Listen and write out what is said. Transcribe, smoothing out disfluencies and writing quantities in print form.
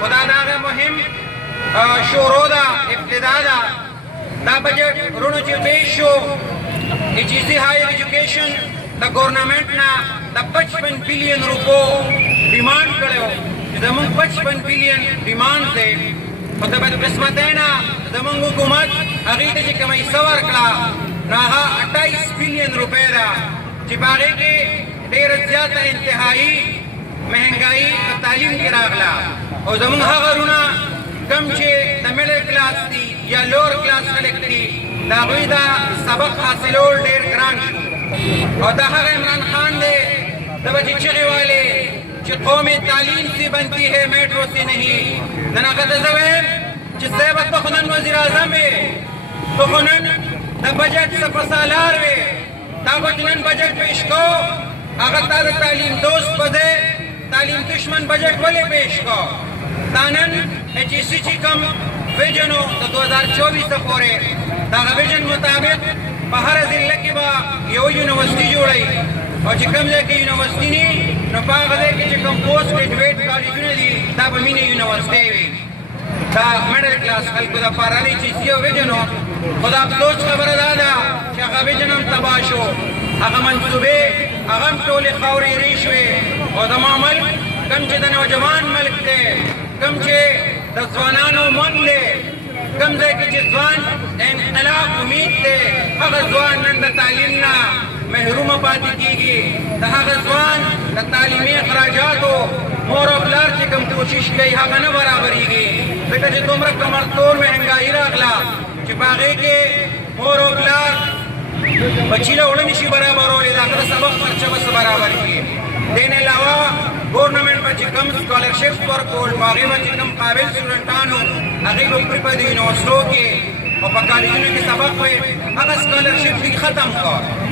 خدا دا مهم شروع دا ابتدا دا بجٹ رونو چی پیش شو ایچیزی ہائر ایجوکیشن دا گورنمنٹ نا دا 55 بلین روپو ڈیمانڈ کرے ہو زمان 55 بلین ڈیمانڈ دے خدا بد قسمتینا زمان حکومت اغیطے چی کمی سور کلا راہا 28 بلین روپے دا چی باغے کے دیر زیادہ انتہائی مہنگائی تعلیم کی راغلا اور زمان غرونا کم چے دا مڈل کلاس دی یا لور کلاس خلق دی دا غوی دا سبق حاصلول دیر گران شو اور دا حق عمران خان دے دا بچی چغی والے چی قوم تعلیم سے بنتی ہے میٹرو سے نہیں دنا قد زویم چی سیبت تو خنن وزیر اعظم ہے تو خنن دا بجٹ سپسالار وے تا بجنن بجٹ پیش کو اگر تا دا تعلیم دوست پدے تعلیم دشمن بجٹ ولی پیش کو تانن ایچیسی چی کم ویجنو دا 2024 پورے دا ویجن مطابق بہر ضلع کی با یو یونیورسٹی جوڑائی اور چی کم دے کی یونیورسٹی نی نفاق دے کی چی کم پوسٹ گریجویٹ کالیجون دی دا بمین یونیورسٹی وی دا مڈل کلاس خلق دا پارالی چیزیو ویجنو خدا افسوس خبر دادا چی اگا ویجنم تباشو اگا منصوبے اگم ٹولی خوری ریشوے اور دا معمل کم چی دا نوجوان ملک دے کم چی دا زوانانو من دے کم دے کی چی زوان انقلاب امید دے اگا زوان نن دا تعلیمنا محروم پاتی کی گی دا اگا زوان دا تعلیمی اخراجاتو مور و بلار چی کم کوشش کئی اگا نا برابری گی لیکن چی تمرا کمرطور مہنگائی راغلا چی باغے کے مور و بلار بچیلا اڑنشی برابر ہو لیدا اگر سبق پرچہ بس برابر کی دینے علاوہ گورنمنٹ پر چکم سکالرشپس پر کول باغی پر چکم قابل سٹوڈنٹانو اگر اوپری پر یونیورسٹوں کے اور پا کالجونوں کے سبق ہوئے اگر سکالرشپ بھی ختم کر